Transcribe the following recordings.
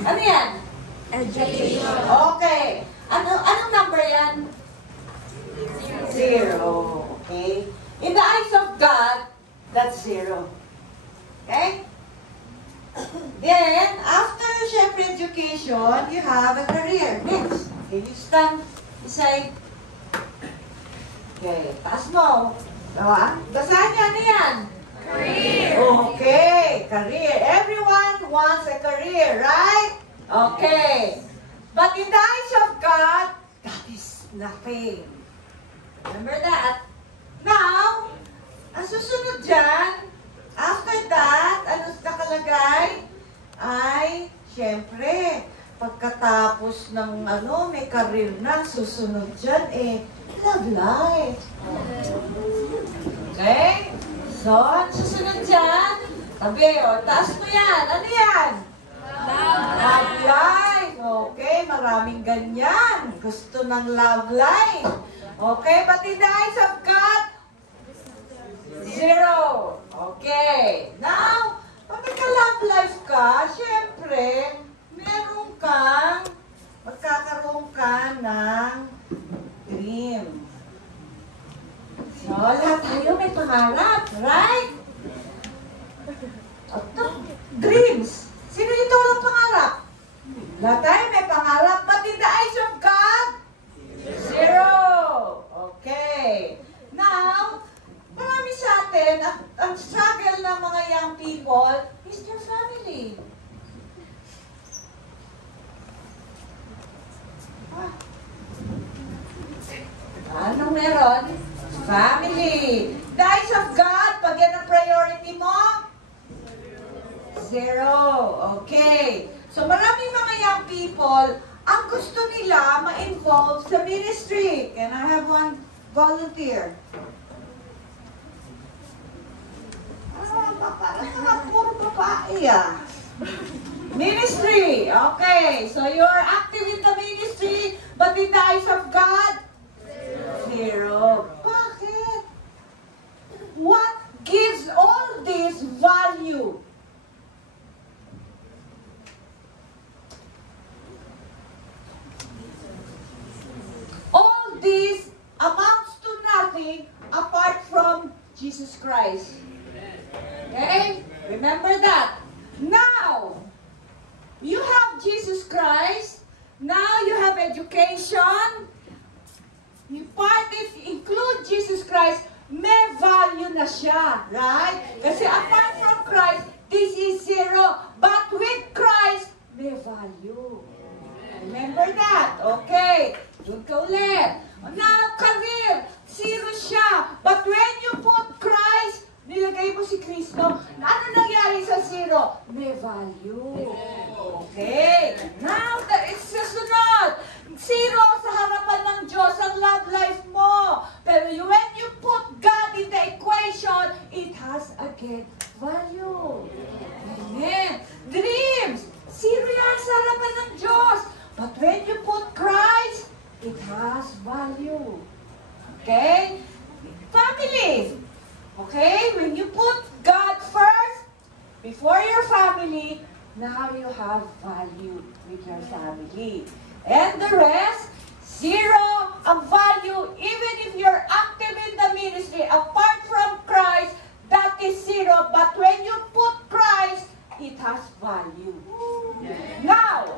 Ano yan? Education. Okay. Anong number yan? 0. Okay? In the eyes of God, that's 0. Okay? Then, after, syempre, education, you have a career. Next. Okay, you stand beside. Okay, taas mo. Basahan niya, ano yan? Career. Okay, career. Everyone wants a career, right? Okay. But in the eyes of God, that is nothing. Remember that? Now, ang susunod dyan, after that, ano nakalagay? Ay, syempre, pagkatapos ng may career na, susunod dyan, love life. Okay? So, ang susunod dyan, tabi, taas mo yan. Ano yan? Love life. Okay, maraming ganyan. Gusto ng love life. Okay, but in the eyes of God, 0. Okay. Now, pag nagka-love life ka, syempre, magkakaroon ka ng dream. So, lahat tayo may pangarap, right? Dreams. Sino dito walang pangarap? Lahat tayo may pangarap, but in the eyes of God, 0. Okay. Now, marami sa atin, ang struggle ng mga young people is their family. Anong meron? Family. The eyes of God, pag yan ang priority mo, 0. Okay. So maraming mga young people, ang gusto nila ma-involve sa ministry. Can I have one volunteer? Puro babae Ministry. Okay. So you're active in the ministry, but in the eyes of God, 0. Bakit? What gives all this value? All this amounts to nothing apart from Jesus Christ. Okay? Remember that. Now, you have Jesus Christ. Now you have education. If you include Jesus Christ, may value na siya. Right? Kasi apart from Christ, this is 0. But with Christ, may value. Remember that? Okay. Doon ka ulit. Now, career, 0 siya. But when you put Christ, nilagay mo si Kristo, ano nangyari sa 0? May value. Okay. Now, it's susunod. 0 sa harapan ng Diyos ang love life mo. Pero when you put God in the equation, it has again value. Amen. Dreams, 0 yan sa harapan ng Diyos. But when you put Christ, it has value. Okay? Family. Okay? When you put God first, before your family, now you have value with your family. And the rest, 0 ang value, even if you're active in the ministry, apart from Christ, that is 0. But when you put Christ, it has value. Now,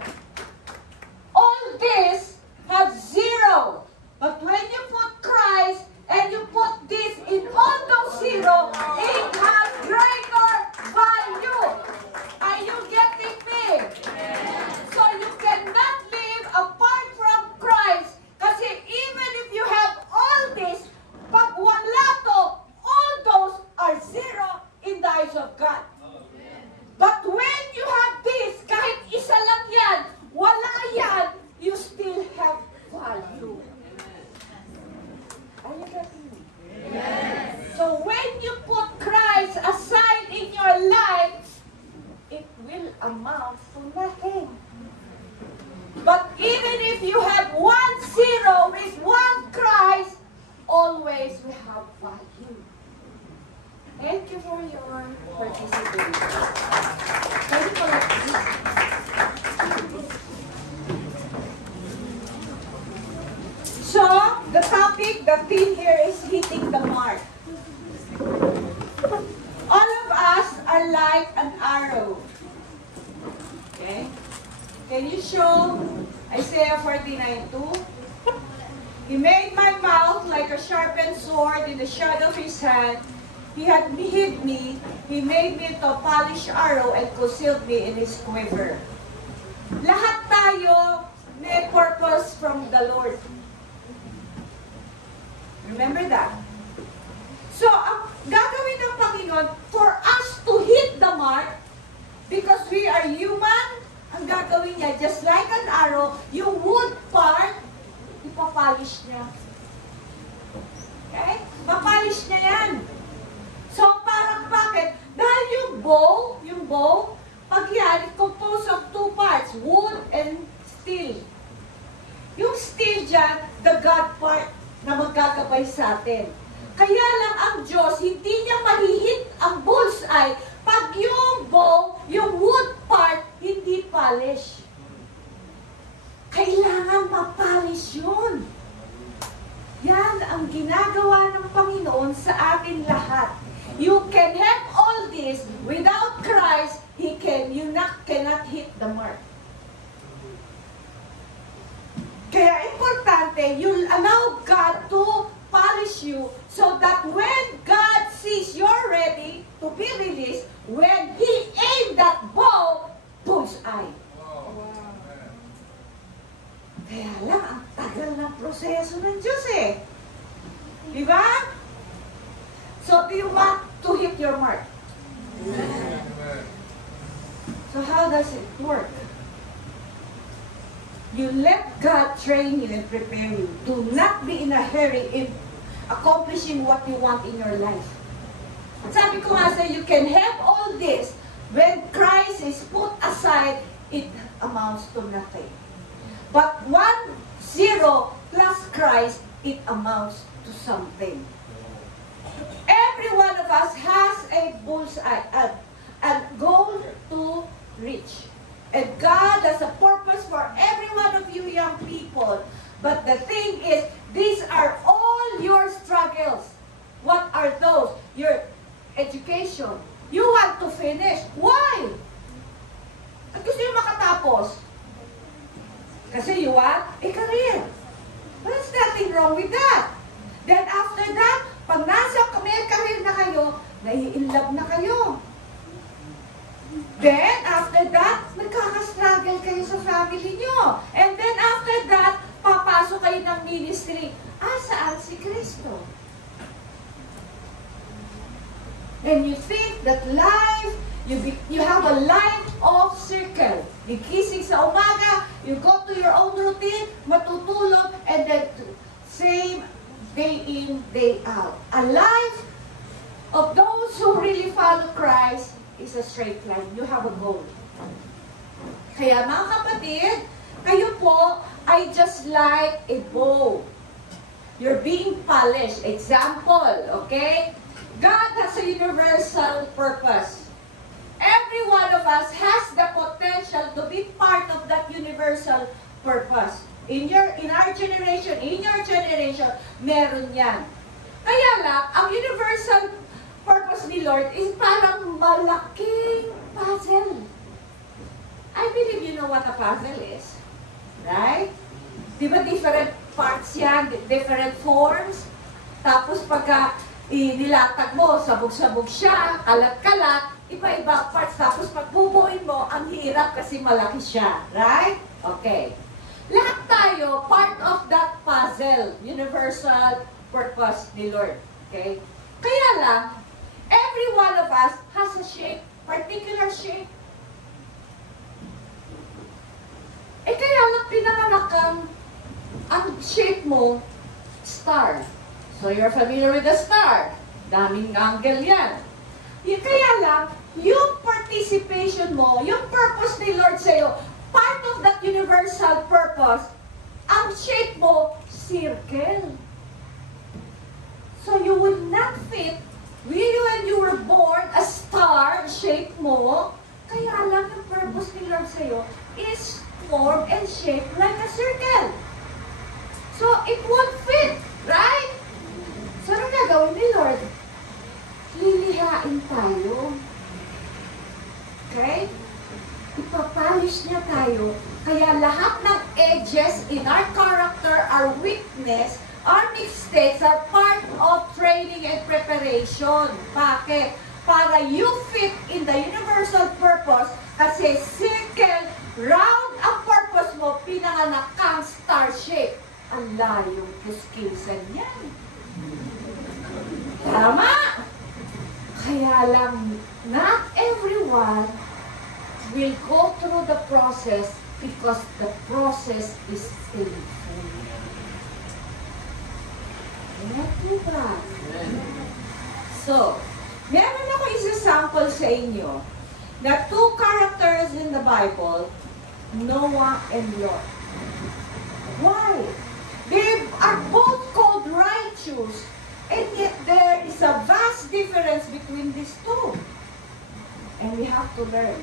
all this have 0. But when you put Christ and you put this in all those 0, it has greater value. Are you getting me? So you cannot live apart from Christ. Kasi even if you have all this, pag wala to, all those are 0 in the eyes of God. But when you have this, kahit isa lang yan, wala yan, you still have value. Are you getting me? Yes. So when you put Christ aside in your life, it will amount to nothing. But even if you have 1 0 with 1 Christ, always we have value. Thank you for your participation. Thank you for the theme here is hitting the mark. All of us are like an arrow. Okay? Can you show Isaiah 49:2? He made my mouth like a sharpened sword in the shadow of his hand. He had hid me. He made me into a polished arrow and concealed me in his quiver. Lahat tayo may purpose from the Lord. Remember that? So, ang gagawin ng Panginoon for us to hit the mark, because we are human, ang gagawin niya, just like an arrow, yung wood part, ipapolish niya. Okay? Papolish niya yan. So, parang bakit? Dahil yung bow, pag yan, it composed of two parts, wood and steel. Yung steel dyan, the God part na magkagabay sa atin. Kaya lang ang Diyos, hindi niya mahihit ang bullseye pag yung bow, yung wood part, hindi polish. Kailangan mapolish yun. Yan ang ginagawa ng Panginoon sa atin lahat. You can have all this without Christ, you cannot hit the mark. Kaya importante, you allow God to polish you so that when God sees you're ready to be released, when He aimed that bow, bullseye. Kaya lang, ang tagal ng proseso ng Diyos eh. Di ba? So, do you want to hit your mark? Amen. So, how does it work? You let God train you and prepare you. Do not be in a hurry in accomplishing what you want in your life. Sabi ko nga sa you can have all this. When Christ is put aside, it amounts to nothing. But 1 0 plus Christ, it amounts to something. Every one of us has a bullseye, a goal to reach. And God has a purpose for every one of you young people. But the thing is, these are all your struggles. What are those? Your education. You want to finish. Why? At gusto nyo makatapos. Kasi you want a career. There's nothing wrong with that. Then after that, pag nasa career na kayo, nai-inlove na kayo. Then, after that, nagkaka-struggle kayo sa family nyo. And then, after that, papasok kayo ng ministry. Saan si Kristo? And you think that life, you have a life of circle. Gigising sa umaga, you go to your own routine, matutulog, and then same day in, day out. A life of those who really follow Christ is a straight line. You have a goal. Kaya mga kapatid, kayo po ay just like a bow. You're being polished. Example, okay? God has a universal purpose. Every one of us has the potential to be part of that universal purpose. In our generation, in your generation, meron yan. Kaya lang, ang universal purpose ni Lord is parang malaking puzzle. I believe you know what a puzzle is. Right? Di ba different parts yan, different forms? Tapos pagka nilatag mo, sabog-sabog siya, kalat-kalat, iba-iba parts. Tapos pag bubuin mo, ang hirap kasi malaki siya. Right? Okay. Lahat tayo, part of that puzzle, universal purpose ni Lord. Okay? Kaya lang, every one of us has a shape, particular shape. Kaya lang pinanganak ang shape mo, star. So you're familiar with the star. Daming angle yan. Kaya lang, yung participation mo, yung purpose ni Lord sa'yo, part of that universal purpose, ang shape mo, circle. So you will not fit when you were born a star shape mo, kaya lang ang purpose ni Lord sa'yo is form and shape like a circle. So it won't fit, right? gagawin ni Lord? Lilihain tayo. Okay? Ipapolish niya tayo. Kaya lahat ng edges in our character, our weakness, our mistakes are part of training and preparation. Bakit? Para you fit in the universal purpose, kasi circle, round ang purpose mo, pinanganak kang star shape. Ang layong puskilsan yan. Tama? Kaya lang, not everyone will go through the process because the process is painful. So, meron ako isang sample sa inyo na two characters in the Bible, Noah and Lot. Why? They are both called righteous, and yet there is a vast difference between these two. And we have to learn.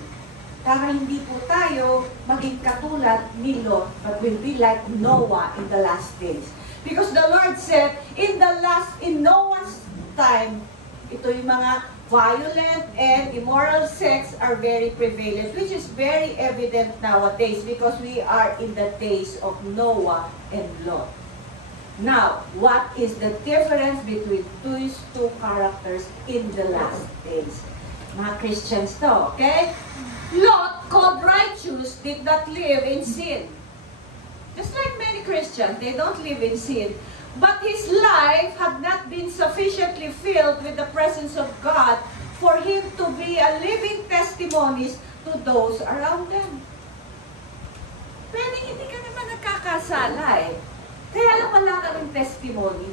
Para hindi po tayo maging katulad ni Lot, but will be like Noah in the last days. Because the Lord said, in Noah's time, ito yung mga violent and immoral sex are very prevalent, which is very evident nowadays because we are in the days of Noah and Lot. Now, what is the difference between these two characters in the last days? Mga Christians to, okay? Lot, called righteous, did not live in sin. Just like many Christians, they don't live in sin. But his life had not been sufficiently filled with the presence of God for him to be a living testimony to those around them. Pero hindi ka naman nagkakasala eh. Kaya lang wala ka rin testimony.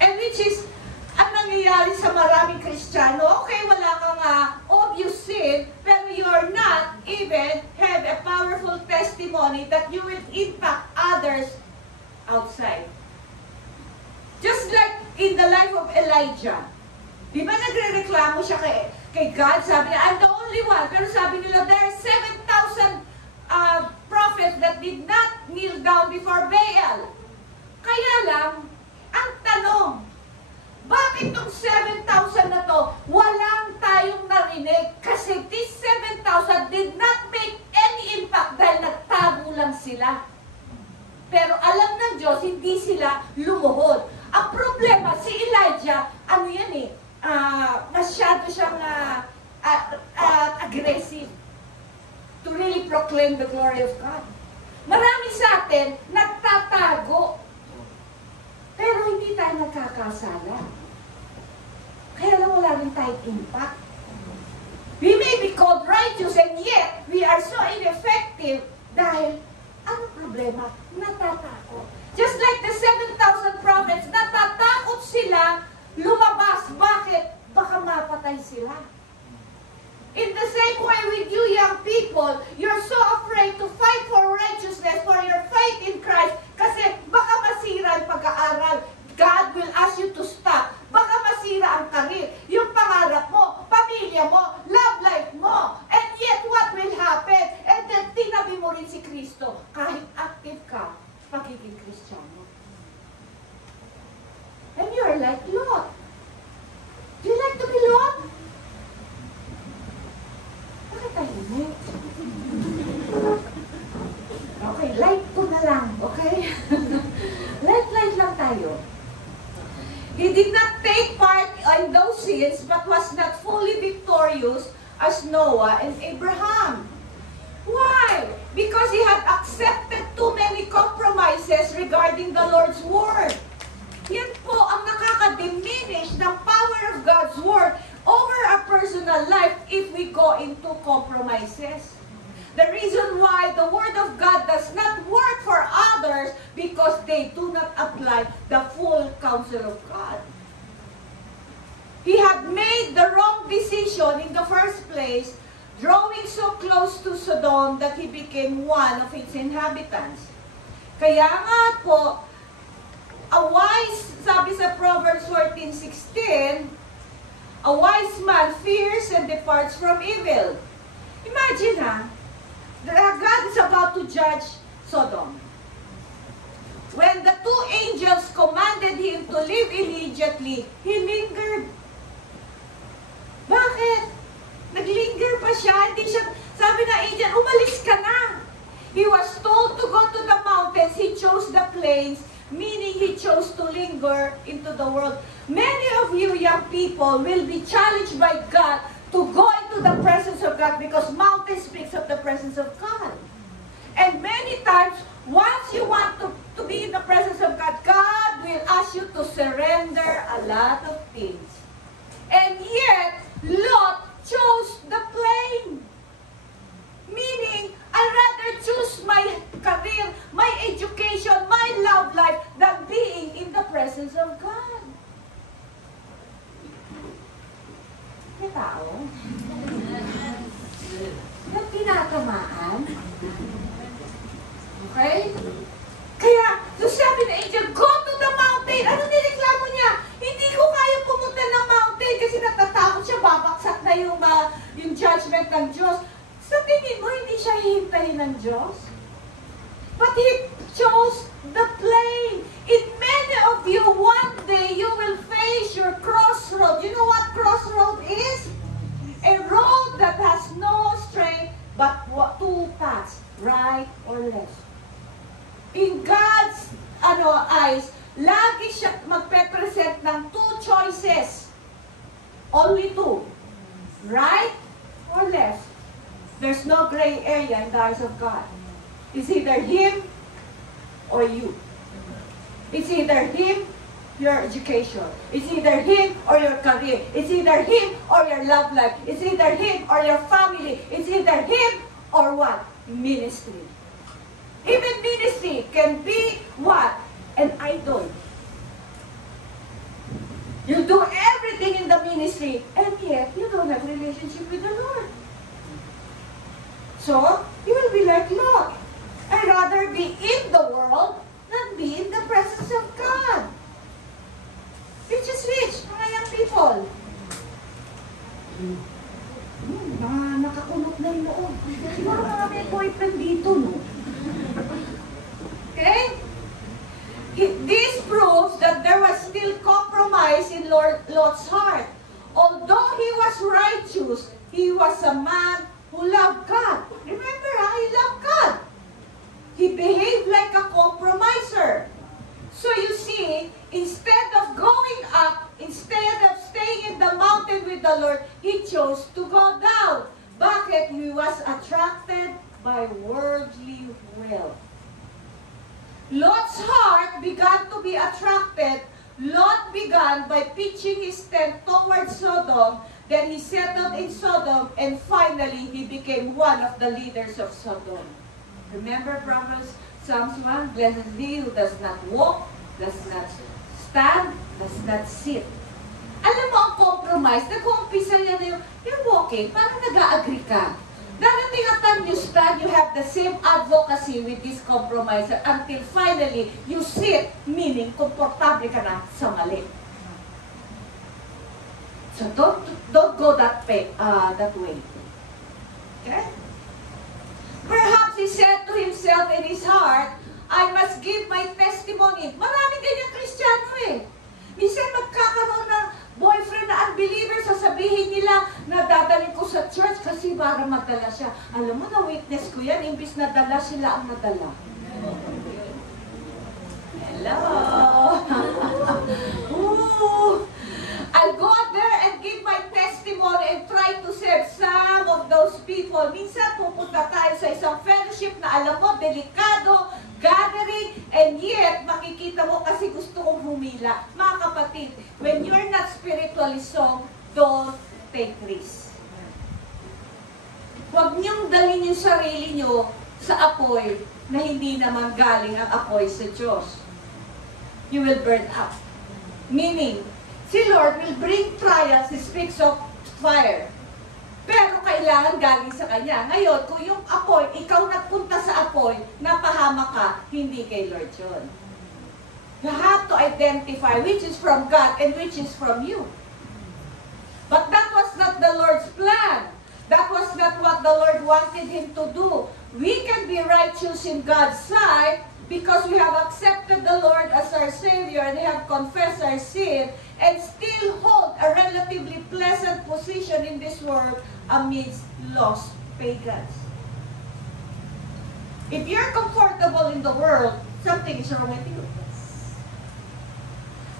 And which is, ang nangyayari sa maraming Kristiyano, okay, wala kang obvious sin, pero you're not even have a powerful testimony that you will impact others outside. Just like in the life of Elijah. Di ba nagre-reklamo siya kay God? Sabi niya, I'm the only one. Pero sabi nila, there are 7,000 prophets that did not kneel down before Baal. Kaya lang, ang tanong, bakit itong 7,000 na to, walang tayong narinig? Kasi these 7,000 did not make any impact dahil nagtago lang sila. Pero alam ng Diyos, hindi sila lumuhod. Ang problema, si Elijah, ano yan eh, masyado siyang aggressive to really proclaim the glory of God. Marami sa atin, nagtatago. Pero hindi tayo nagkakasala. Kaya lang wala rin tayong impact. We may be called righteous and yet we are so ineffective dahil ano problema? Natatakot. Just like the 7,000 prophets, natatakot sila lumabas. Bakit? Baka mapatay sila. In the same way with you young people, you're so afraid to fight for righteousness, for your faith in Christ, kasi baka masira ang pag-aaral. God will ask you to stop. Baka masira ang karir, yung pangarap mo, pamilya mo, love life mo. And yet, what will happen? And then, tinabi mo rin si Kristo. Kahit active ka, pagiging Kristiyano. And you're like Lot. Do you like to be Lot? Bakit tahimik? Okay, light ko na lang, okay? Light lang tayo. He did not take part in those sins, but was not fully victorious as Noah and Abraham. Why? Because he had accepted too many compromises regarding the Lord's word. Yan po ang nakaka-diminish ng power of God's word over our personal life if we go into compromises. The reason why the word of God does not work for others because they do not apply the full counsel of God. He had made the wrong decision in the first place, drawing so close to Sodom that he became one of its inhabitants. Kaya nga po, a wise, sabi sa Proverbs 14:16, a wise man fears and departs from evil. Imagine God is about to judge Sodom. when the two angels commanded him to leave immediately, he lingered. Bakit? Naglinger pa siya. Hindi siya, sabi na angel, umalis ka na. He was told to go to the mountains. He chose the plains, meaning he chose to linger into the world. Many of you young people will be challenged by God to go into the presence of God because mountain speaks of the presence of God. And many times, once you want to be in the presence of God, God will ask you to surrender a lot of things. And yet, Lot chose the plain. Meaning, I'd rather choose my career, my education, my love life than being in the presence of God. May tao? Na tinatamaan? Okay? Kaya, so sabi ng angel, go to the mountain. Ano nireklamo niya? Hindi ko kaya pumunta ng mountain kasi natatakot siya, babaksak na yung judgment ng Diyos. Sa tingin mo, hindi siya hihintayin ng Diyos? But he chose the plain. In many of you, one day, you will face your crossroad. You know what crossroad is? A road that has no straight but two paths, right or left. In God's eyes, lagi siya magpe-present ng two choices. Only two. Right or left. There's no gray area in the eyes of God. It's either Him or you. It's either Him, your education. It's either Him or your career. It's either Him or your love life. It's either Him or your family. It's either Him or what? Ministry. Even ministry can be what? An idol. You do everything in the ministry, and yet you don't have a relationship with the Lord. So, you will be like Lot. I'd rather be in the world than be in the presence of God. Which is which, mga young people? Nakakunot na yung loob. Siguro mga may boyfriend dito, no? Okay? This proves that there was still compromise in Lot's heart. Although he was righteous, he was a man who loved God. Remember, he loved God. He behaved like a compromiser. So you see, instead of going up, instead of staying in the mountain with the Lord, he chose to go down. Bakit? He was attracted by worldly wealth. Lot's heart began to be attracted. Lot began by pitching his tent towards Sodom. Then he settled in Sodom, and finally he became one of the leaders of Sodom. Remember Proverbs, Psalms 1, blessed is he who does not walk, does not stand, does not sit. Alam mo ang compromise, nag-uumpisa yan you're walking, parang nag-a-agree ka. Darating ang time you stand, you have the same advocacy with this compromiser until finally you sit, meaning komportable ka na sa mali. So don't go that way. Okay? Perhaps he said to himself in his heart, I must give my testimony. Maraming ganyang Kristiyano eh. Minsan magkakaroon ng boyfriend na unbeliever, sasabihin nila na dadalhin ko sa church kasi para madala siya. Alam mo, na-witness ko yan, imbis na dala sila ang nadala. Hello! Ooh. I'll go there and give my testimony and try to save some of those people. Minsan pupunta tayo sa isang fellowship na alam mo, delikado, gathering, and yet makikita mo kasi gusto kong humila. Mga kapatid, when you're not spiritually strong, don't take risks. Huwag niyong dalhin yung sarili niyo sa apoy na hindi naman galing ang apoy sa Diyos. You will burn up. Meaning, si Lord will bring trials, He speaks of fire. Pero kailangan galing sa Kanya. Ngayon, kung yung apoy, ikaw nagpunta sa apoy, napahama ka, hindi kay Lord yun. You have to identify which is from God and which is from you. But that was not the Lord's plan. That was not what the Lord wanted him to do. We can be righteous in God's sight, because we have accepted the Lord as our Savior and have confessed our sin and still hold a relatively pleasant position in this world amidst lost pagans. If you're comfortable in the world, something is wrong with you.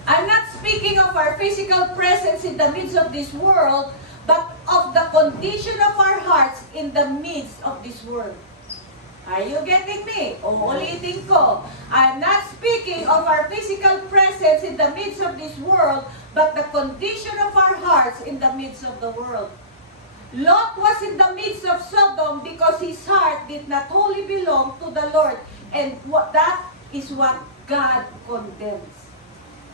I'm not speaking of our physical presence in the midst of this world, but of the condition of our hearts in the midst of this world. Are you getting me? Uulitin ko. I'm not speaking of our physical presence in the midst of this world, but the condition of our hearts in the midst of the world. Lot was in the midst of Sodom because his heart did not wholly belong to the Lord. And that is what God condemns.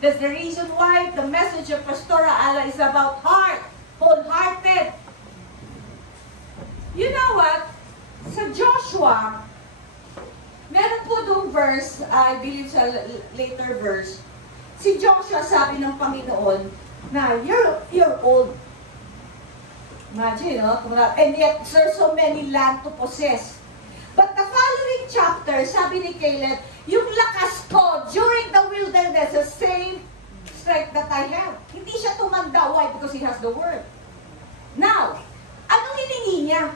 That's the reason why the message of Pastora Ala is about heart, wholehearted. You know what? Sa Joshua, meron po doong verse, I believe sa later verse, si Joshua sabi ng Panginoon na you're old. Imagine, no? And yet there's so many land to possess. But the following chapter, sabi ni Caleb, yung lakas ko during the wilderness, the same strength that I have. Hindi siya tumanda. Why? Because he has the word. Now, anong hiningi niya?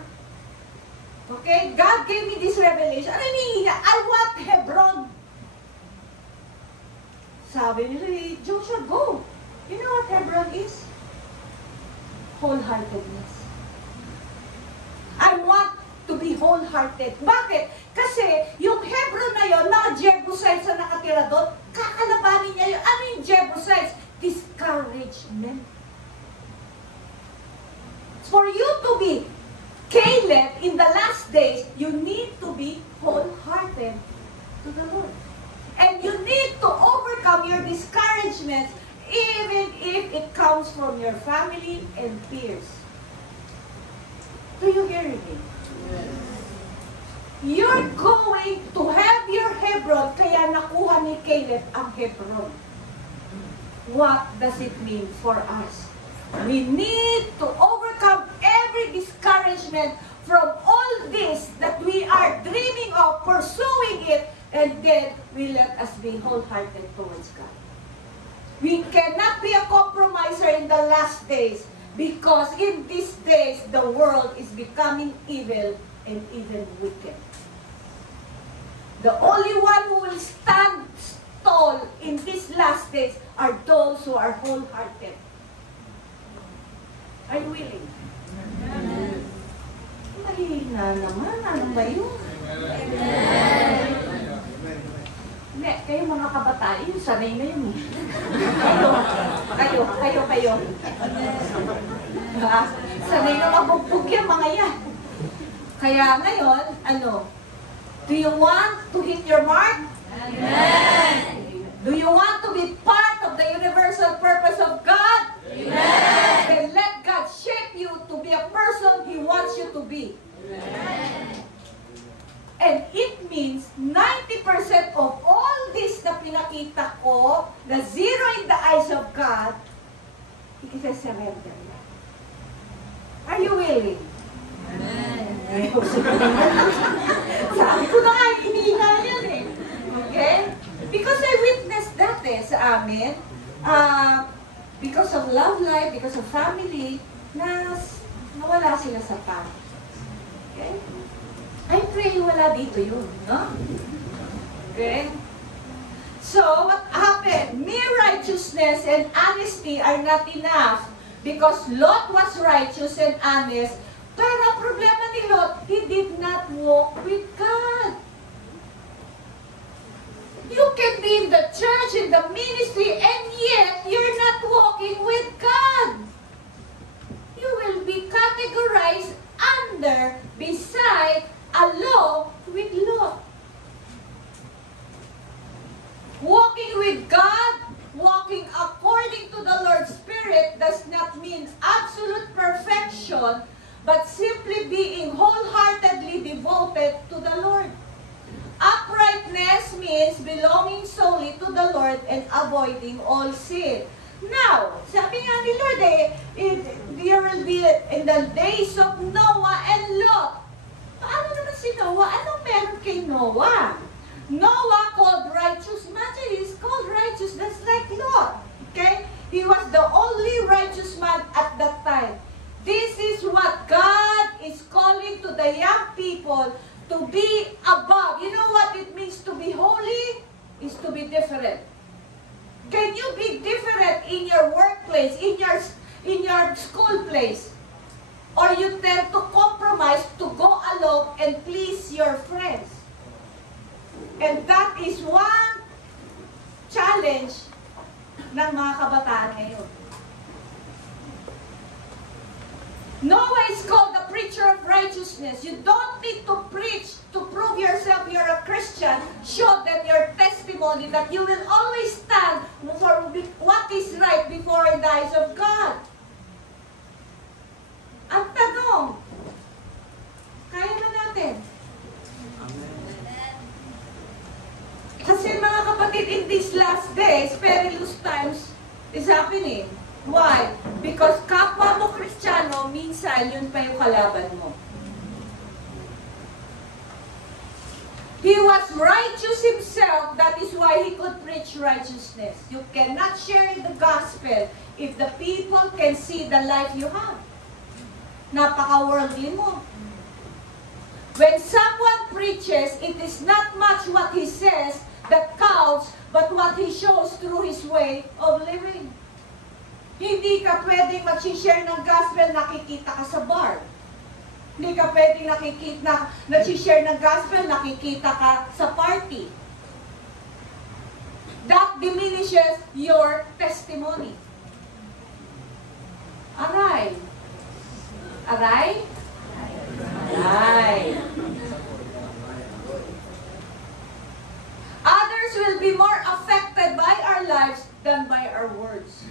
Okay? God gave me this revelation. Ano hiningi niya? I want Hebron. Sabi nila, Joshua, go. You know what Hebron is? Wholeheartedness. I want to be wholehearted. Bakit? Kasi yung Hebron na yon, mga Jebusites na nakatira doon, kakalabanin niya yun. Ano yung Jebusites? Discouragement. For you to be Caleb in the last days, you need to be wholehearted to the Lord. And you need to overcome your discouragements even if it comes from your family and peers. Do you hear me? Yes. You're going to have your Hebron, kaya nakuha ni Caleb ang Hebron. What does it mean for us? We need to overcome every discouragement from all this that we are dreaming of, pursuing it, and then we let us be wholehearted towards God. We cannot be a compromiser in the last days because in these days the world is becoming evil and even wicked. The only one who will stand tall in these last days are those who are wholehearted. Are you willing? Amen. Mahina naman. Ano ba yun? Amen. Hindi, kayo mga kabataan, yun, sanay na yun eh. Kayo. Sanay na mabugbog yan, mga yan. Kaya ngayon, do you want to hit your mark? Amen. Do you want to be part of the universal purpose of God? Amen. Then let God shape you to be a person He wants you to be. Amen. And it means 90% of all this na pinakita ko, na zero in the eyes of God, ikisa-surrender. Are you willing? Amen. Sabi ko na nga, hinihina yan eh. Okay? Because I witnessed that sa amin. Because of love life, because of family, nawala sila sa path. Okay? I pray wala dito yun, no? Okay? So, what happened? Mere righteousness and honesty are not enough because Lot was righteous and honest, pero ang problema ni Lot, he did not walk with God. You can be in the church, in the ministry, and yet you're not walking with God. You will be categorized under, beside, along with Lot. Walking with God, walking according to the Lord's Spirit does not mean absolute perfection, but simply being wholeheartedly devoted to the Lord. Uprightness means belonging solely to the Lord and avoiding all sin. Now, sabi nga ni Lord there will be in the days of Noah and Lot. Paano naman si Noah? Anong meron kay Noah? Noah called righteous. Imagine, he's called righteous. That's like Lot. Okay? He was the only righteous man at that time. This is what God is calling to the young people, to be above. You know what it means to be holy? Is to be different. Can you be different in your workplace, in your school place? Or you tend to compromise to go along and please your friends? And that is one challenge ng mga kabataan ngayon. Noah is called the preacher of righteousness. You don't need to preach to prove yourself you're a Christian. Show them your testimony that you will always stand for what is right before the eyes of God. Ang tanong, kaya ba natin? Kasi mga kapatid, in these last days, perilous times is happening. Why? Because kapwa mo Kristiyano, minsan yun pa yung kalaban mo. He was righteous himself, that is why he could preach righteousness. You cannot share the gospel if the people can see the life you have. Napaka-worldly mo. When someone preaches, it is not much what he says that counts, but what he shows through his way of living. Hindi ka pwedeng mag-share ng gospel, nakikita ka sa bar. Hindi ka pwedeng nag-share ng gospel, nakikita ka sa party. That diminishes your testimony. Aray. Aray? Aray. Others will be more affected by our lives than by our words.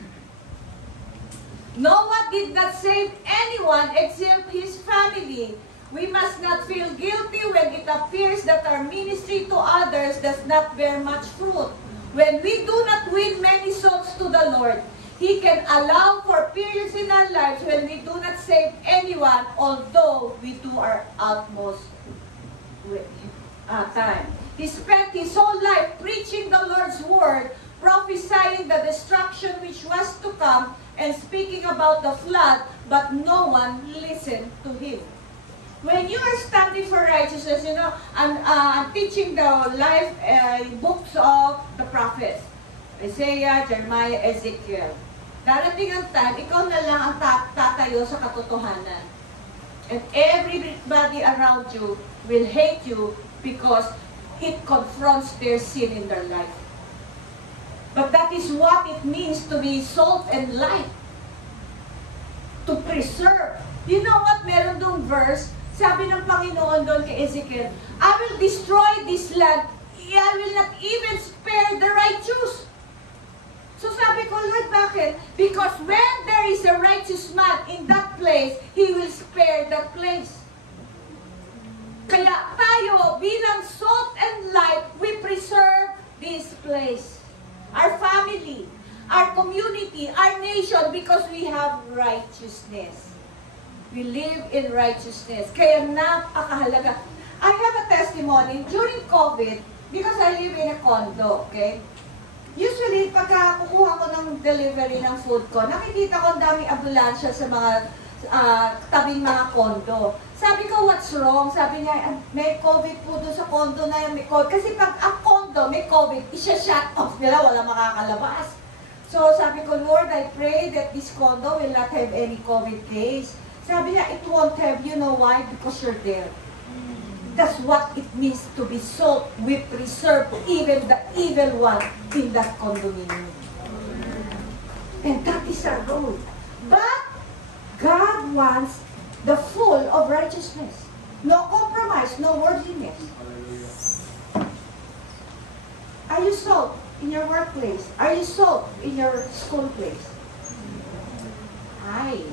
Noah did not save anyone except his family. We must not feel guilty when it appears that our ministry to others does not bear much fruit. When we do not win many souls to the Lord, He can allow for periods in our lives when we do not save anyone, although we do our utmost time. He spent his whole life preaching the Lord's word, prophesying the destruction which was to come, and speaking about the flood, but no one listened to him. When you are standing for righteousness, you know, I'm teaching the life books of the prophets. Isaiah, Jeremiah, Ezekiel. Darating ang time, ikaw na lang ang tatayo sa katotohanan. And everybody around you will hate you because it confronts their sin in their life. But that is what it means to be salt and light. To preserve. You know what? Meron dong verse, sabi ng Panginoon doon kay Ezekiel, I will destroy this land. I will not even spare the righteous. So sabi ko, Lord, bakit? Because when there is a righteous man in that place, He will spare that place. Kaya tayo, bilang salt and light, we preserve this place. Our family, our community, our nation, because we have righteousness. We live in righteousness. Kaya napakahalaga. I have a testimony. During COVID, because I live in a condo, okay? Usually, pagka kukuha ko ng delivery ng food ko, nakikita ko ang daming ambulansya sa mga tabing mga condo. Sabi ko, what's wrong? Sabi niya, may COVID po doon sa condo na yan, may COVID. Kasi pag ang condo may COVID, isa-shut off nila, wala makakalabas. So sabi ko, Lord, I pray that this condo will not have any COVID case. Sabi niya, it won't have. You know why? Because you're there. That's what it means to be salt. We preserve even the evil one in that condominium. And that is our role. But God wants the full of righteousness. No compromise, no worldliness. Are you salt in your workplace? Are you salt in your school place? Ay.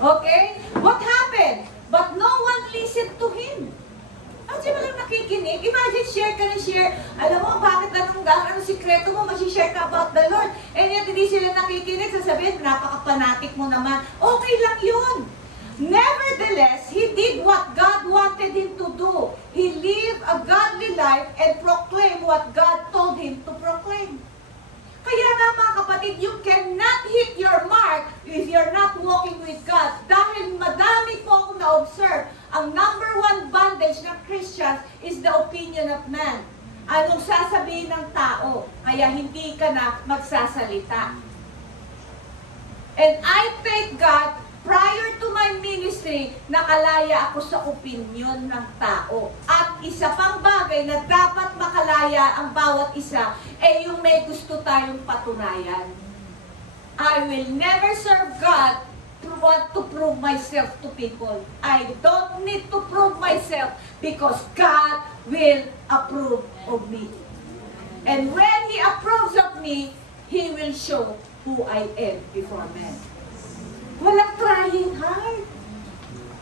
Okay? What happened? But no one listened to him. Kasi walang nakikinig. Imagine, share ka na share. Alam mo, bakit anong sikreto mo, mag-share ka about the Lord. And yet, hindi sila nakikinig. Sasabihin, napaka-fanatic mo naman. Okay lang yun. Nevertheless, he did what God and proclaim what God told him to proclaim. Kaya nga mga kapatid, you cannot hit your mark if you're not walking with God. Dahil madami po akong na-observe, ang number one bondage ng Christians is the opinion of man. Anong sasabihin ng tao, kaya hindi ka na magsasalita. And I thank God, prior to my ministry, nakalaya ako sa opinion ng tao. At isa pang bagay na dapat makalaya ang bawat isa, ay yung may gusto tayong patunayan. I will never serve God to want to prove myself to people. I don't need to prove myself because God will approve of me. And when He approves of me, He will show who I am before men. Walang trying hard.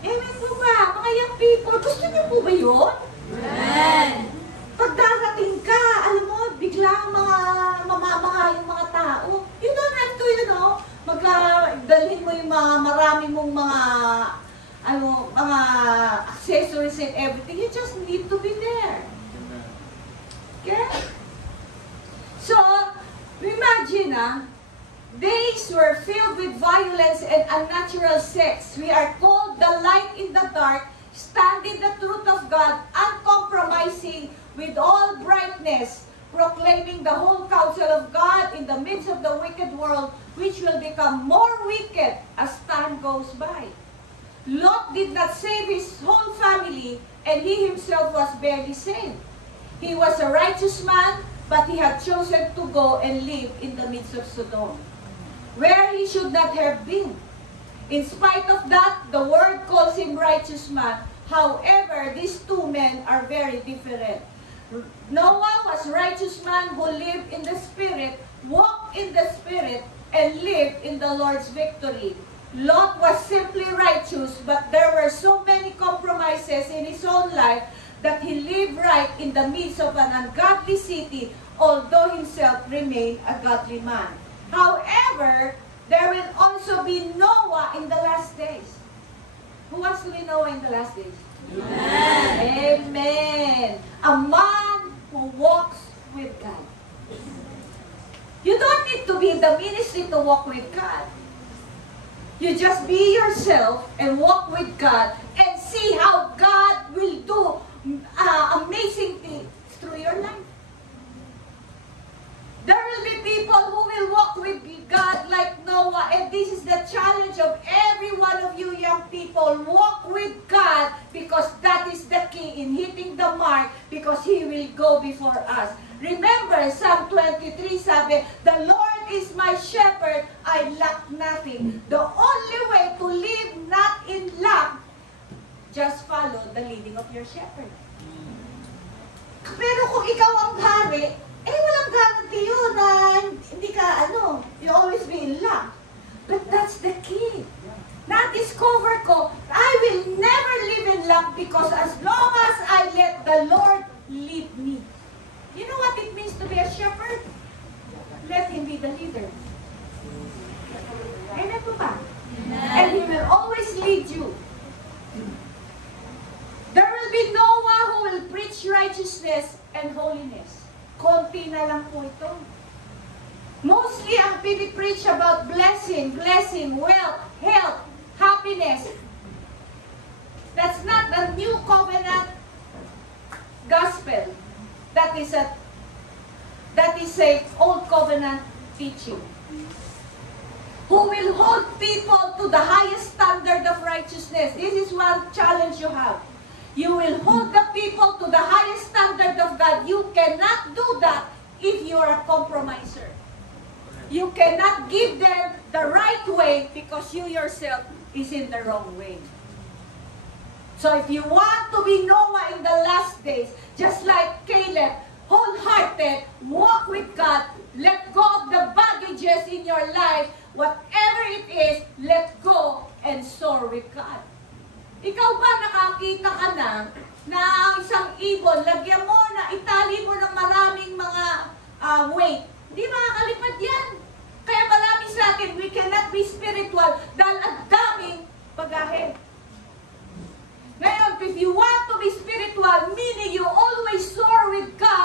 Amen po ba? Mga young people, gusto niyo po ba yun? Amen. Pag darating ka, alam mo, biglang mamamaha yung mga tao. You don't have to, dalhin mo yung mga marami mong mga accessories and everything. You just need to be there. Okay? So, imagine, days were filled with violence and unnatural sex. We are called the light in the dark, standing the truth of God, uncompromising with all brightness, proclaiming the whole counsel of God in the midst of the wicked world, which will become more wicked as time goes by. Lot did not save his whole family, and he himself was barely saved. He was a righteous man, but he had chosen to go and live in the midst of Sodom, where he should not have been. In spite of that, the word calls him righteous man. However, these two men are very different. Noah was a righteous man who lived in the Spirit, walked in the Spirit, and lived in the Lord's victory. Lot was simply righteous, but there were so many compromises in his own life that he lived right in the midst of an ungodly city, although himself remained a godly man. However, there will also be Noah in the last days. Who wants to be Noah in the last days? Amen. Amen. A man who walks with God. You don't need to be in the ministry to walk with God. You just be yourself and walk with God and see how God will do amazing things through your life. There will be people who will walk with God like Noah, and this is the challenge of every one of you young people. Walk with God because that is the key in hitting the mark, because He will go before us. Remember, Psalm 23 sabi, "The Lord is my shepherd, I lack nothing." The only way to live not in lack, just follow the leading of your shepherd. Pero kung ikaw ang hari, walang guarantee yun na hindi ka, you always be in luck. But that's the key. Na-discover ko, I will never live in luck because as long as I let the Lord lead me. You know what it means to be a shepherd? Let Him be the leader. Amen po ba? And He will always lead you. There will be Noah who will preach righteousness and holiness. Konti na lang po ito. Mostly ang pinipreach about blessing, wealth, health, happiness. That's not the new covenant gospel. That is a old covenant teaching. Who will hold people to the highest standard of righteousness. This is one challenge you have. You will hold the people to the highest standard of God. You cannot do that if you are a compromiser. You cannot give them the right way because you yourself is in the wrong way. So if you want to be Noah in the last days, just like Caleb, wholehearted, walk with God, let go of the baggages in your life, whatever it is, let go and soar with God. Ikaw ba nakakita ka na ang isang ibon, lagyan mo na, itali mo ng maraming mga weight? Hindi makakalipad yan. Kaya marami sa atin, we cannot be spiritual dahil ang daming bagahe. Ngayon, if you want to be spiritual, meaning you always soar with God,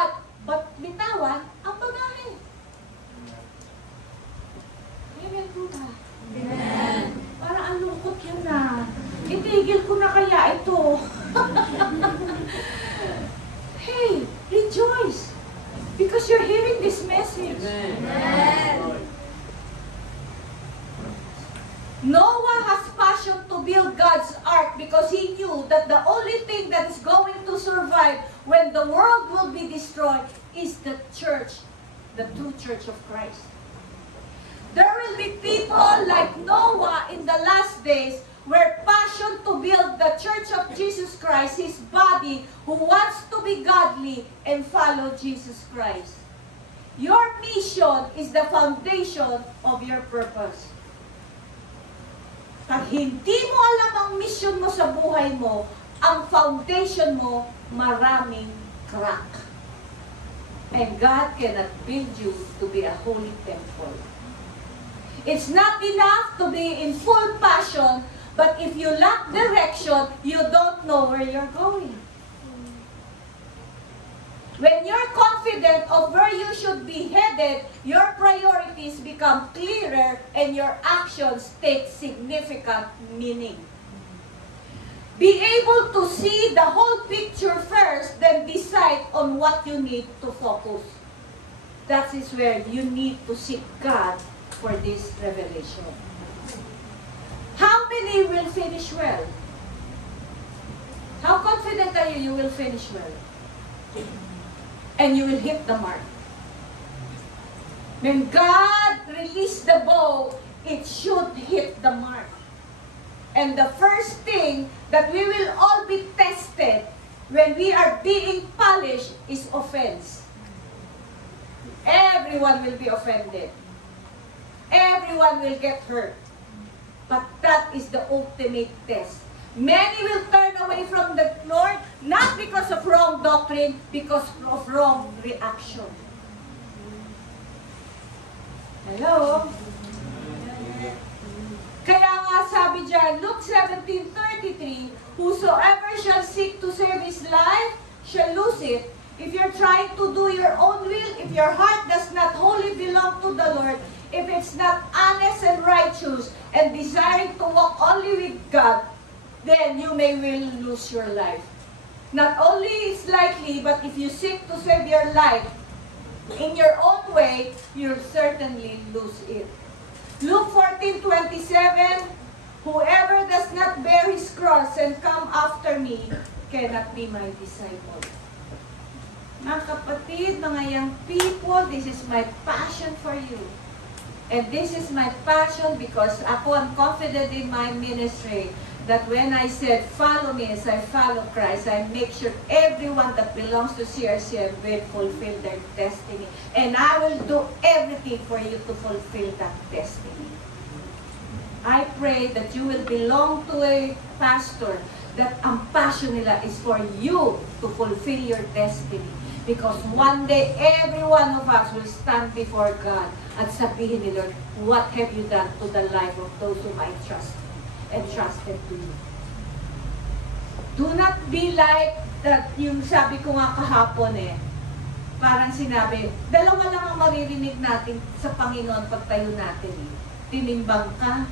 itigil ko na kaya ito. Hey, rejoice. Because you're hearing this message. Amen. Noah has passion to build God's ark because he knew that the only thing that is going to survive when the world will be destroyed is the church, the true church of Christ. There will be people like Noah in the last days where passion to build the church of Jesus Christ, his body, who wants to be godly and follow Jesus Christ. Your mission is the foundation of your purpose. Pag hindi mo alam ang mission mo sa buhay mo, ang foundation mo, maraming crack. And God cannot build you to be a holy temple. It's not enough to be in full passion, but if you lack direction, you don't know where you're going. When you're confident of where you should be headed, your priorities become clearer and your actions take significant meaning. Be able to see the whole picture first, then decide on what you need to focus. That is where you need to seek God for this revelation. How many will finish well? How confident are you will finish well? And you will hit the mark. When God released the bow, it should hit the mark. And the first thing that we will all be tested when we are being polished is offense. Everyone will be offended. Everyone will get hurt. But that is the ultimate test. Many will turn away from the Lord, not because of wrong doctrine, because of wrong reaction. Hello? Kaya nga sabi dyan, Luke 17:33, whosoever shall seek to save his life shall lose it. If you're trying to do your own will, if your heart does not wholly belong to the Lord, if it's not honest and righteous, and desiring to walk only with God, then you may will lose your life. Not only it's likely, but if you seek to save your life in your own way, you'll certainly lose it. Luke 14:27, whoever does not bear his cross and come after me cannot be my disciple. Mga kapatid, mga young people, this is my passion for you. And this is my passion because ako am confident in my ministry that when I said, follow me as I follow Christ, I make sure everyone that belongs to CRCM will fulfill their destiny. And I will do everything for you to fulfill that destiny. I pray that you will belong to a pastor that ang passion nila is for you to fulfill your destiny. Because one day, every one of us will stand before God at sabihin ni Lord, what have you done to the life of those whom I trust and trusted to you? Do not be like that, yung sabi ko nga kahapon parang sinabi, dalawa lang ang maririnig natin sa Panginoon pagtayo natin tinimbang ka,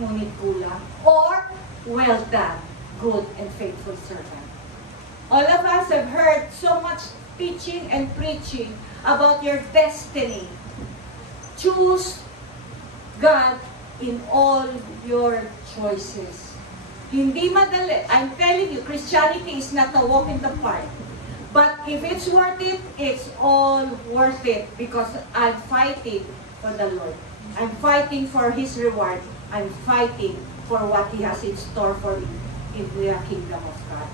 ngunit kulang, or well done, good and faithful servant. All of us have heard so much teaching and preaching about your destiny. Choose God in all your choices. Hindi madali. I'm telling you, Christianity is not a walk in the park. But if it's worth it, it's all worth it because I'm fighting for the Lord. I'm fighting for His reward. I'm fighting for what He has in store for me in the kingdom of God.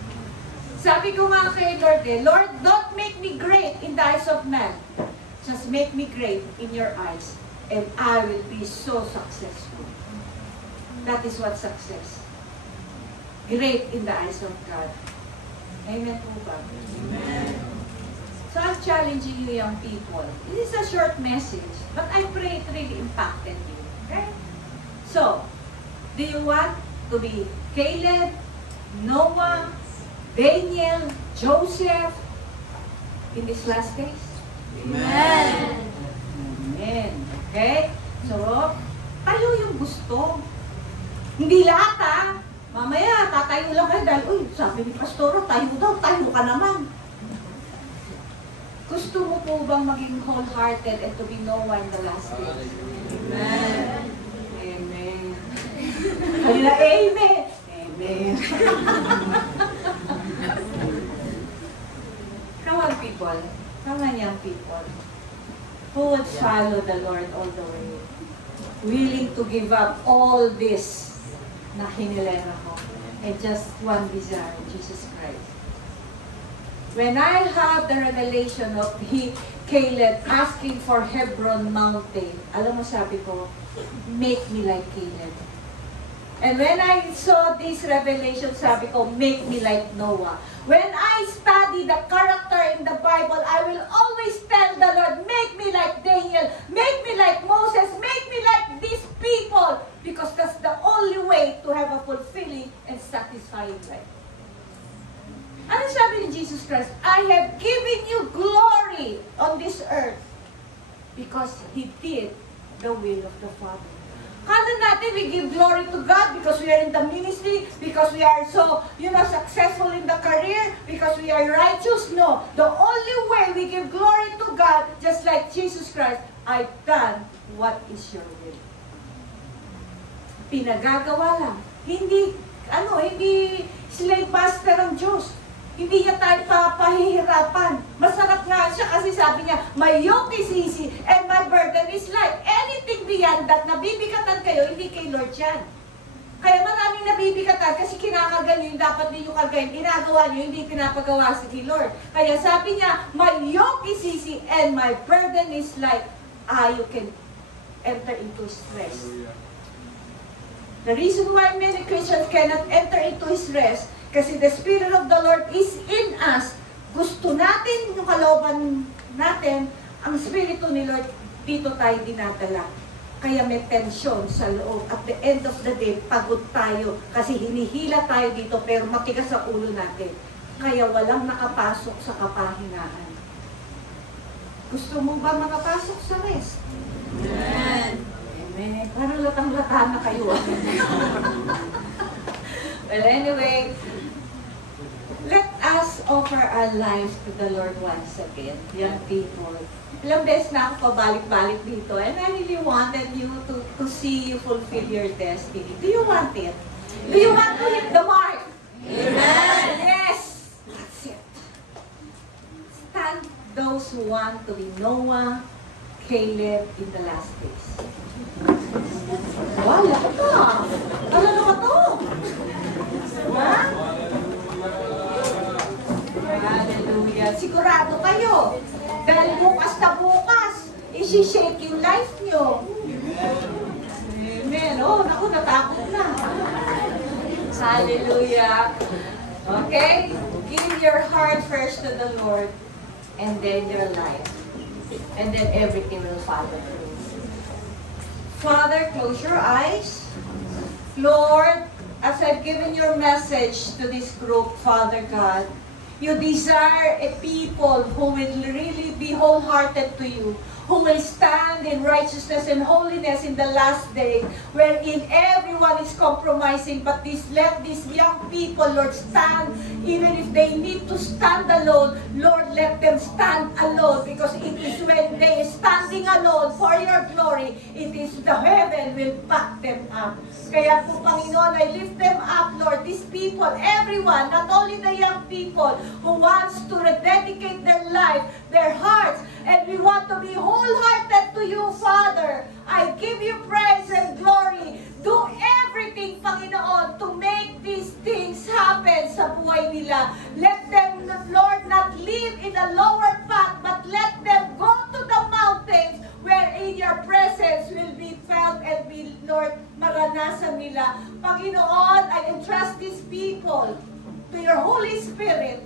Sabi ko nga kay Lord Lord, don't make me great in the eyes of man. Just make me great in your eyes. And I will be so successful. That is what success. Great in the eyes of God. Amen po ba? Amen. So I'm challenging you young people. This is a short message, but I pray it really impacted you. Okay? So, do you want to be Caleb, Noah, Daniel, Joseph in these last days? Amen. Amen. Okay? So, tayo yung gusto. Hindi lahat Mamaya, Tatayo lang kayo dahil, uy, sabi ni Pastora, tayo daw, tayo ka naman. Gusto mo po bang maging wholehearted and to be Noah in the last days? Amen. Amen. Kanina, amen. Amen. Come on, people. Come on, young people. Who would follow the Lord all the way? Willing to give up all this na hinilera ko. And just one desire, Jesus Christ. When I had the revelation of Caleb asking for Hebron mountain, alam mo sabi ko, make me like Caleb. And when I saw this revelation, sabi ko, make me like Noah. When I study the character in the Bible, I will always tell the Lord, make me like Daniel, make me like Moses, make me like these people, because that's the only way to have a fulfilling and satisfying life. Ano sabi ni Jesus Christ? I have given you glory on this earth because He did the will of the Father. Kala natin we give glory to God because we are in the ministry, because we are so, successful in the career, because we are righteous. No. The only way we give glory to God, just like Jesus Christ, I've done what is your will. Pinagagawa lang. Hindi slave master ang Diyos. Hindi niya tayo papahihirapan. Masarap nga siya kasi sabi niya, my yoke is easy and my burden is light. Anything beyond that, nabibigatan kayo, hindi kay Lord yan. Kaya maraming nabibigatan kasi kinakagal nyo yung dapat ninyo kagayin. Ginagawa nyo, hindi pinapagawa si Lord. Kaya sabi niya, my yoke is easy and my burden is light. You can enter into His rest. The reason why many Christians cannot enter into His rest, kasi the Spirit of the Lord is in us. Gusto natin yung kalooban natin, ang Espiritu ni Lord, dito tayo dinadala. Kaya may tension sa loob. At the end of the day, pagod tayo. Kasi hinihila tayo dito, pero matigas sa ulo natin. Kaya walang nakapasok sa kapahingaan. Gusto mo ba makapasok sa rest? Amen. Amen. Parang latang-lata na kayo. Well, anyway, let us offer our lives to the Lord once again, young people. Ilang beses na ako pabalik-balik dito, and I really wanted you to see you fulfill your destiny. Do you want it? Do you want to hit the mark? Amen. Yes! That's it. Stand those who want to be Noah, Caleb in the last days. Wala ka! Ano ka to? Ha? Hallelujah. Sigurado kayo. Dahil bukas na bukas, isi-shake yung life nyo. Amen. Oh, naku, natakot na. Hallelujah. Okay? Give your heart first to the Lord, and then your life. And then everything will follow through. Father, close your eyes. Lord, as I've given your message to this group, Father God, you desire a people who will really be wholehearted to you, who will stand in righteousness and holiness in the last day, wherein everyone is compromising, but let these young people, Lord, stand, even if they need to stand alone, Lord, let them stand alone, because it is when they are standing alone for your glory, it is the heaven will back them up. Kaya po, Panginoon, I lift them up, Lord, these people, everyone, not only the young people who wants to rededicate their life, their hearts, and we want to be wholehearted to you, Father. I give you praise and glory. Do everything, Panginoon, to make these things happen sa buhay nila. Let them, Lord, not live in a lower path, but let them go to the mountains wherein your presence will be felt and be, Lord, maranasan nila. Panginoon, I entrust these people to your Holy Spirit.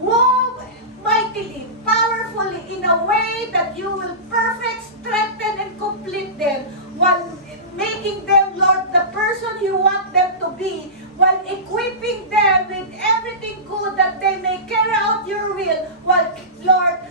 Move mightily, powerfully, in a way that you will perfect, strengthen, and complete them, while making them, Lord, the person you want them to be, while equipping them with everything good that they may carry out your will, while, Lord,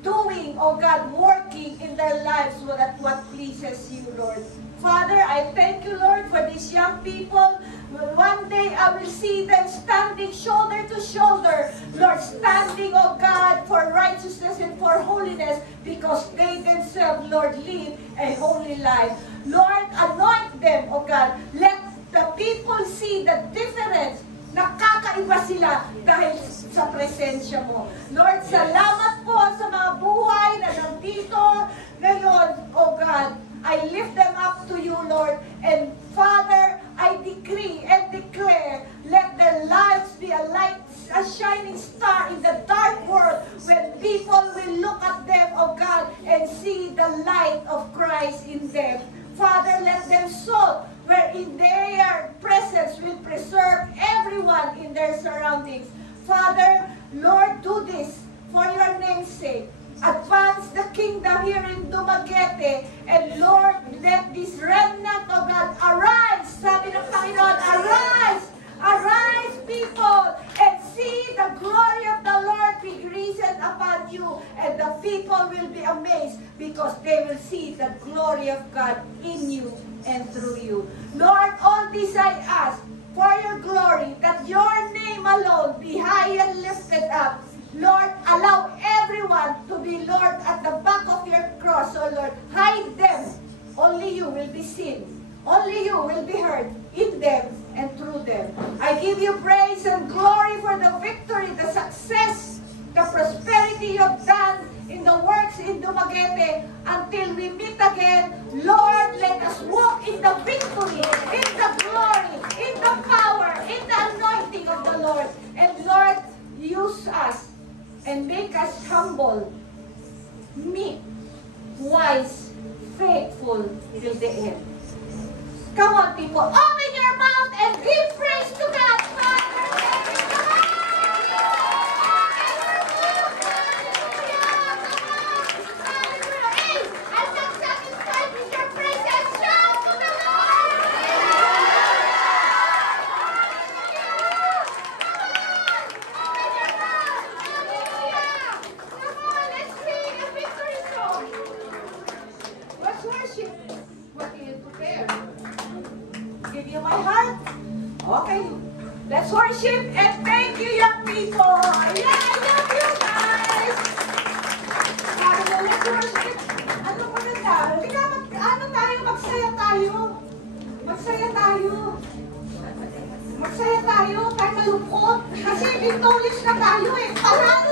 doing, oh God, working in their lives what pleases you, Lord. Father, I thank you, Lord, for these young people. One day I will see them standing shoulder to shoulder, Lord, standing, oh God, for righteousness and for holiness, because they themselves, Lord, live a holy life. Lord, anoint them, oh God. Let the people see the difference. Nakakaiba sila dahil sa presensya mo. Lord, salamat po sa mga buhay na nandito ngayon, oh God. I lift them up to you, Lord. And Father, I decree and declare, let their lives be a light, a shining star in the dark world, when people will look at them, oh God, and see the light of Christ in them. Father, let them sow, wherein their presence will preserve everyone in their surroundings. Father, Lord, do this for your name's sake. Advance the kingdom here in Dumaguete. And Lord, let this remnant of God arise. Sabi ng Panginoon, arise! Arise, people, and see the glory of the Lord be risen upon you. And the people will be amazed because they will see the glory of God in you and through you. Lord, all this I ask for your glory, that your name alone be high and lifted up. Lord, allow everyone to be, Lord, at the back of your cross. Oh, Lord, hide them. Only you will be seen. Only you will be heard in them and through them. I give you praise and glory for the victory, the success, the prosperity you have done in the works in Dumaguete. Until we meet again, Lord, let us walk in the victory, in the glory, in the power, in the anointing of the Lord. And Lord, use us and make us humble, meek, wise, faithful till the end. Come on, people, open your mouth and give praise to God. Father, thank you, God. Hallelujah. Hey, I'm not satisfied with your praises. Shout to the Lord. Come on, let's sing a victory song. Let's worship. What do you prepare? Give you my heart? Okay. Let's worship and thank you, young people. Yeah, I love you guys. Let's worship. Ano pa na tayo? Magsaya tayo. Magsaya tayo. Magsaya tayo kahit malungkot. Kasi victorious na tayo eh. Parang